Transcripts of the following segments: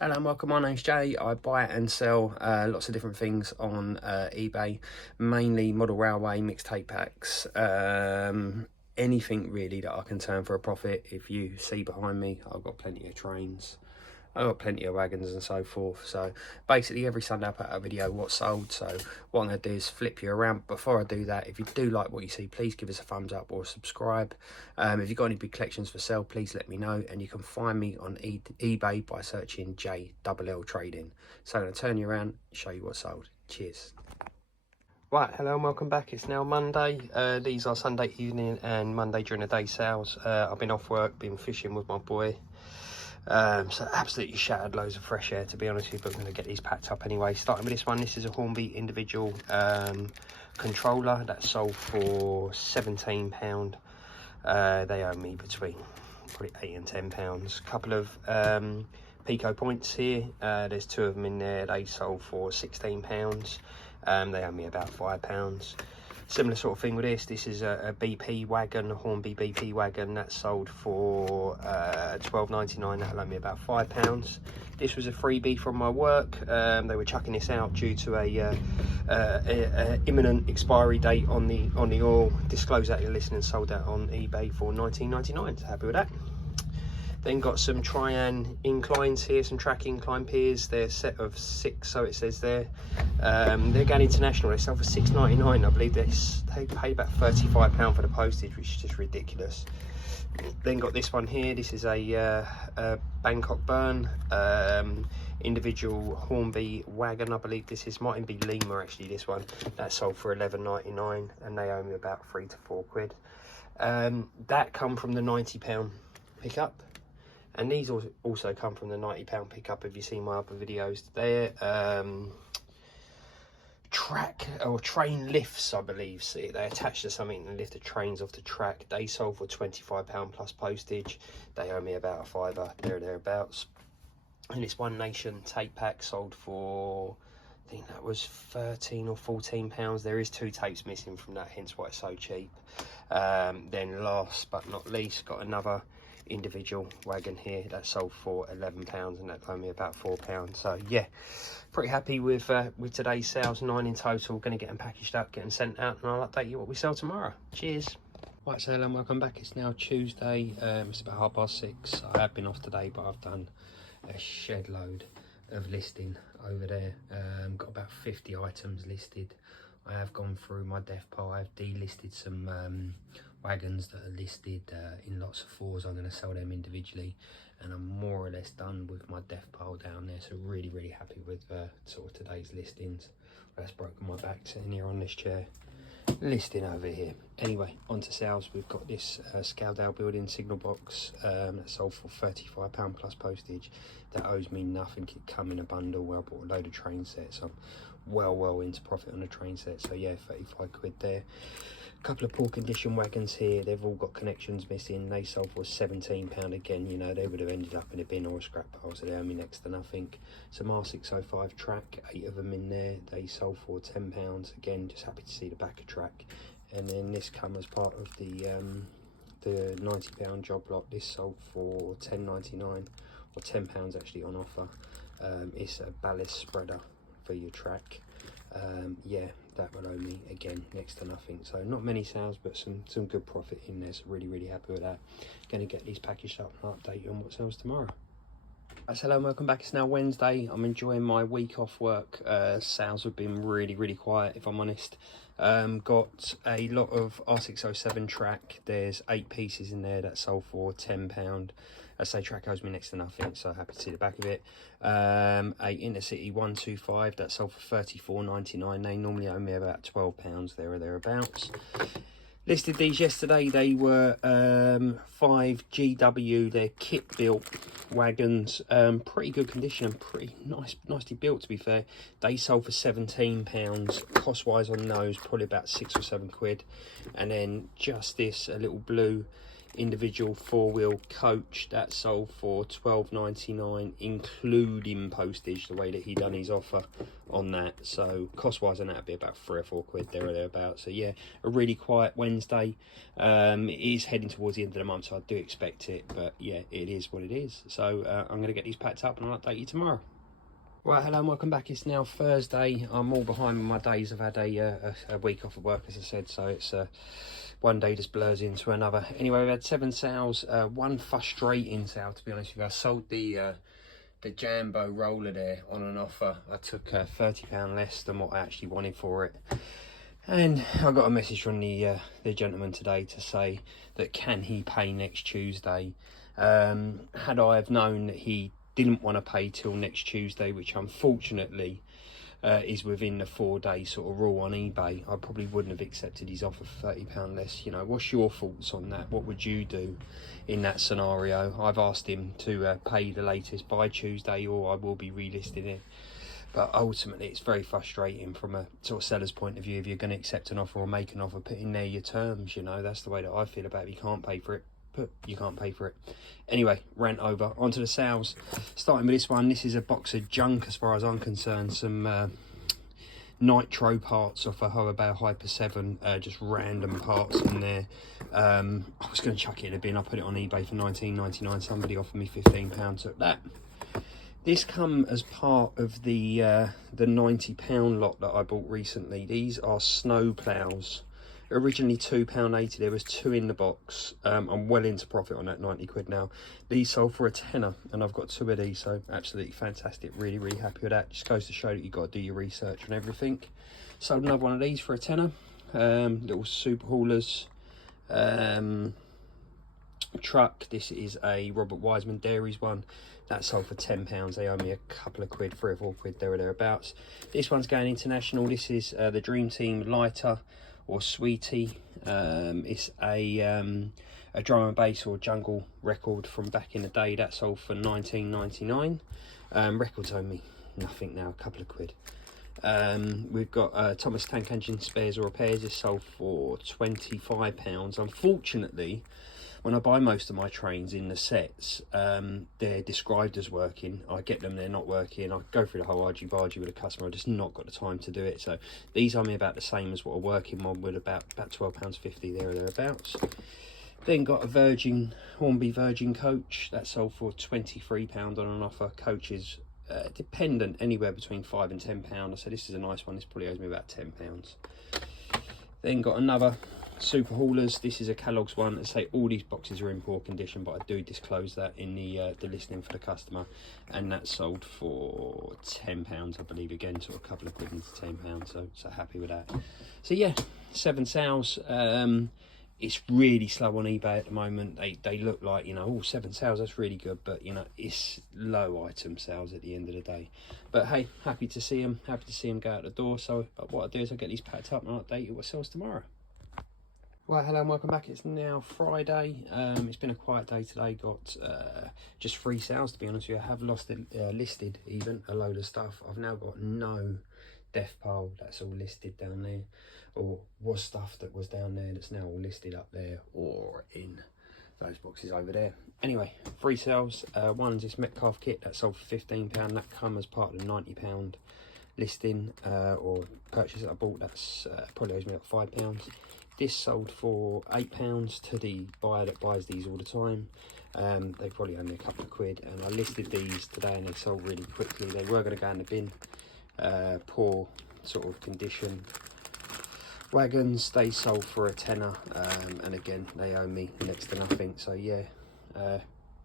Hello and welcome, my name's Jay. I buy and sell lots of different things on eBay, mainly model railway, mixtape packs, anything really that I can turn for a profit. If you see behind me, I've got plenty of trains, I've got plenty of wagons and so forth. So basically every Sunday I put out a video what's sold. So what I'm going to do is flip you around. Before I do that, if you do like what you see, please give us a thumbs up or subscribe. If you've got any big collections for sale, please let me know. And you can find me on eBay by searching JLL Trading. So I'm going to turn you around, show you what's sold. Cheers. Right, hello and welcome back. It's now Monday. These are Sunday evening and Monday during the day sales. I've been off work, been fishing with my boy. So absolutely shattered, loads of fresh air to be honest with you, but I'm going to get these packed up anyway. Starting with this one, this is a Hornby individual controller that's sold for £17. They owe me between probably £8 and £10. Couple of Pico points here, there's two of them in there. They sold for £16. They owe me about £5. Similar sort of thing with this is a BP wagon, a Hornby BP wagon, that's sold for £12.99. that'll owe me about £5. This was a freebie from my work. They were chucking this out due to a imminent expiry date on the oil. Disclosed that in the listing and sold that on eBay for £19.99. So happy with that. Then got some Trian inclines here, some track incline piers. They're a set of 6, so it says there. They're going international. They sell for £6.99. I believe they pay about £35 for the postage, which is just ridiculous. Then got this one here. This is a Bangkok Burn individual Hornby wagon. I believe this is, might be Lima actually. This one that sold for £11.99, and they owe me about £3 to £4. That come from the £90 pickup. And these also come from the £90 pickup. If you've seen my other videos, they're track or train lifts, I believe. See, they attach to something and lift the trains off the track. They sold for £25 plus postage. They owe me about a £5 thereabouts. And this One Nation tape pack sold for, I think that was £13 or £14. There is 2 tapes missing from that, hence why it's so cheap. Then last but not least, got another individual wagon here that sold for £11, and that owe me about £4. So yeah, pretty happy with today's sales. 9 in total. Going to get them packaged up, get them sent out, and I'll update you what we sell tomorrow. Cheers. Right, so hello and welcome back. It's now Tuesday. It's about 6:30. I have been off today, but I've done a shed load of listing over there. Got about 50 items listed. I have gone through my death pile. I've delisted some wagons that are listed in lots of 4s. I'm going to sell them individually, and I'm more or less done with my death pile down there. So really happy with sort of today's listings. That's broken my back sitting here on this chair listing over here. Anyway, on to sales. We've got this Scaldale building signal box that sold for £35 plus postage. That owes me nothing. It come in a bundle where I bought a load of train sets. I'm well into profit on the train set, so yeah, 35 quid there. A couple of poor condition wagons here. They've all got connections missing. They sold for £17 again. You know, they would have ended up in a bin or a scrap pile, so they owe me next to nothing. Some R605 track, 8 of them in there. They sold for £10 again. Just happy to see the back of track. And then this come as part of the £90 job lot. This sold for £10.99 or £10 actually on offer. It's a ballast spreader for your track. Yeah, that will owe me again next to nothing. So not many sales, but some good profit in there. So really happy with that. Going to get these packaged up and update you on what sells tomorrow. Hello and welcome back. It's now Wednesday. I'm enjoying my week off work. Sales have been really quiet, if I'm honest. Got a lot of R607 track. There's 8 pieces in there that sold for £10. I say track owes me next to nothing, so happy to see the back of it. A Intercity 125 that sold for £34.99. They normally owe me about £12 there or thereabouts. Listed these yesterday. They were 5 GW. They're kit built wagons, pretty good condition and pretty nicely built, to be fair. They sold for £17. Cost wise on those, probably about 6 or 7 quid. And then just this, a little blue individual 4-wheel coach that sold for £12.99 including postage, the way that he done his offer on that. So cost wise on that would be about £3 or £4 there or thereabouts. So yeah, a really quiet Wednesday. It is heading towards the end of the month, so I do expect it, but yeah, it is what it is. So I'm going to get these packed up and I'll update you tomorrow. Right, hello and welcome back. It's now Thursday. I'm all behind with my days. I've had a week off of work, as I said, so it's one day just blurs into another. Anyway, we've had 7 sales, one frustrating sale, to be honest with you. I sold the Jambo roller there on an offer. I took £30 less than what I actually wanted for it. And I got a message from the gentleman today to say that can he pay next Tuesday. Had I have known that he didn't want to pay till next Tuesday, which unfortunately is within the 4-day sort of rule on eBay, I probably wouldn't have accepted his offer for £30 less. You know, what's your thoughts on that? What would you do in that scenario? I've asked him to pay the latest by Tuesday, or I will be relisting it. But ultimately, it's very frustrating from a sort of seller's point of view. If you're going to accept an offer or make an offer, put in there your terms. You know, that's the way that I feel about it. If you can't pay for it, you can't pay for it. Anyway, rant over. Onto the sales. Starting with this one. This is a box of junk as far as I'm concerned. Some nitro parts off a Hornby Hyper 7, just random parts in there. I was going to chuck it in a bin. I put it on eBay for £19.99. Somebody offered me £15, took that. This come as part of the £90 lot that I bought recently. These are snow plows. Originally £2.80, there was 2 in the box. I'm well into profit on that, 90 quid now. These sold for a tenner, and I've got 2 of these, so absolutely fantastic. Really, really happy with that. Just goes to show that you've got to do your research and everything. Sold another one of these for a tenner. Little super haulers. Truck. This is a Robert Wiseman Dairies one. That sold for £10. They owe me a couple of quid, £3 or £4 there or thereabouts. This one's going international. This is the Dream Team Lighter, or Sweetie. It's a drum and bass or jungle record from back in the day. That sold for £19.99. Records owe me nothing now, a couple of quid. We've got Thomas Tank Engine Spares or Repairs. This sold for £25. Unfortunately, when I buy most of my trains in the sets, they're described as working. I get them, they're not working. I go through the whole argy-bargy with a customer. I've just not got the time to do it. So these are me about the same as what a working one would, about £12.50 there or thereabouts. Then got a Hornby Virgin coach. That sold for £23 on an offer. Coaches dependent, anywhere between £5 and £10. I said this is a nice one. This probably owes me about £10. Then got another super haulers. This is a Kellogg's one. I say all these boxes are in poor condition, but I do disclose that in the listing for the customer, and that sold for £10, I believe. Again, sort of a couple of quid into £10, so happy with that. So yeah, 7 sales. It's really slow on eBay at the moment. They look like, you know, oh, 7 sales, that's really good, but you know, it's low item sales at the end of the day. But hey, happy to see them go out the door. So what I do is I get these packed up and I'll update you what sells tomorrow. Well, hello and welcome back. It's now Friday. It's been a quiet day today. Got just 3 sales, to be honest with you. I have listed even a load of stuff. I've now got no death pile that's all listed down there, or was stuff that was down there that's now all listed up there or in those boxes over there. Anyway, 3 sales. One's this Metcalf kit that sold for £15. That come as part of the £90 listing or purchase that I bought. That's probably owes me like £5. This sold for £8 to the buyer that buys these all the time. They probably owe me a couple of quid, and I listed these today and they sold really quickly. They were going to go in the bin. Poor sort of condition wagons, they sold for a tenner, and again they owe me next to nothing. So yeah,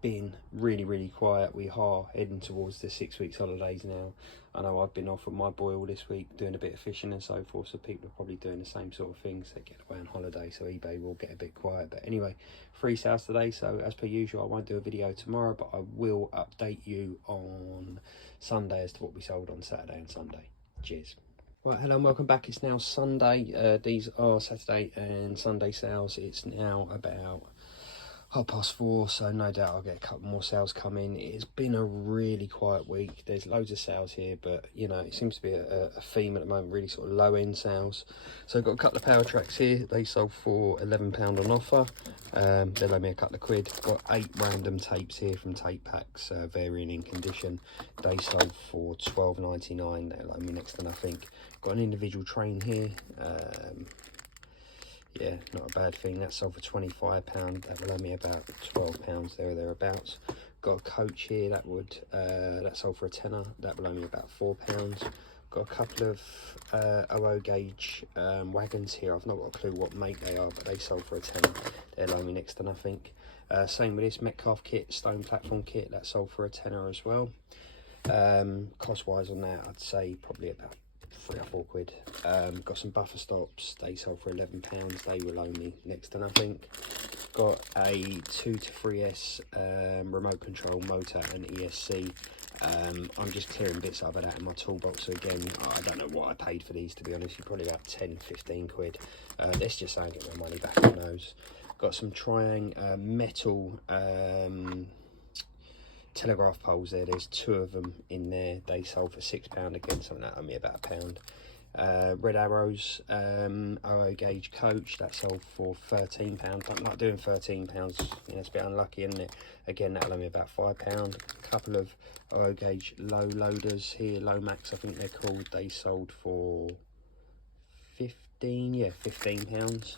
being really quiet. We are heading towards the 6 weeks holidays now. I know I've been off with my boy all this week doing a bit of fishing and so forth, so people are probably doing the same sort of things. They get away on holiday, so eBay will get a bit quiet. But anyway, 3 sales today, so as per usual I won't do a video tomorrow, but I will update you on Sunday as to what we sold on Saturday and Sunday. Cheers. Right, hello and welcome back. It's now Sunday. These are Saturday and Sunday sales. It's now about 4:30, so no doubt I'll get a couple more sales coming. It's been a really quiet week. There's loads of sales here, but you know, it seems to be a theme at the moment, really sort of low end sales. So I've got a couple of power tracks here. They sold for £11 on offer. They'll owe me a couple of quid. Got 8 random tapes here from tape packs, varying in condition. They sold for £12.99. They'll owe me next to nothing. Got an individual train here. Yeah, not a bad thing. That sold for £25. That will owe me about £12 there or thereabouts. Got a coach here that would that sold for a tenner. That will owe me about £4. Got a couple of 00 gauge wagons here. I've not got a clue what make they are, but they sold for a tenner. They'll owe me next to nothing. Same with this Metcalf kit, stone platform kit. That sold for a tenner as well. Cost wise on that, I'd say probably about 3 or 4 quid. Got some buffer stops. They sold for £11. They will owe me next to nothing. Got a 2 to 3S remote control motor and ESC. I'm just clearing bits out of that in my toolbox. So again, I don't know what I paid for these, to be honest. Probably about 10-15 quid. Let's just say I get my money back on those. Got some Triang metal telegraph poles there. There's 2 of them in there. They sold for £6 again, something that owe me about £1. Red Arrows 00 gauge coach, that sold for £13. Don't like doing £13, you know, it's a bit unlucky, isn't it? Again, that'll owe me about £5. A couple of 00 gauge low loaders here, low max I think they're called. They sold for £15.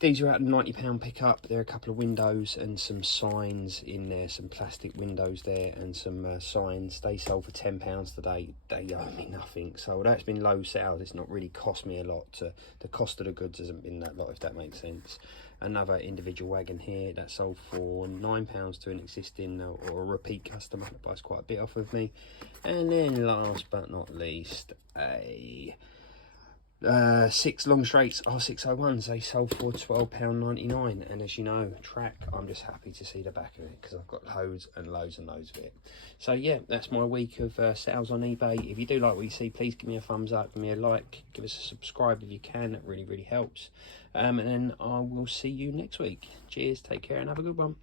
These are at £90 pickup. There are a couple of windows and some signs in there, some plastic windows there and some signs. They sold for £10 today. They owe me nothing. So although it's been low sales, it's not really cost me a lot. The cost of the goods hasn't been that lot, if that makes sense. Another individual wagon here that sold for £9 to an existing or a repeat customer that buys quite a bit off of me. And then last but not least, a 6 long straights R601s. They sold for £12.99, and as you know, track, I'm just happy to see the back of it because I've got loads and loads and loads of it. So yeah, that's my week of sales on eBay. If you do like what you see, please give me a thumbs up, give me a like, give us a subscribe if you can. That really helps. And then I will see you next week. Cheers, take care and have a good one.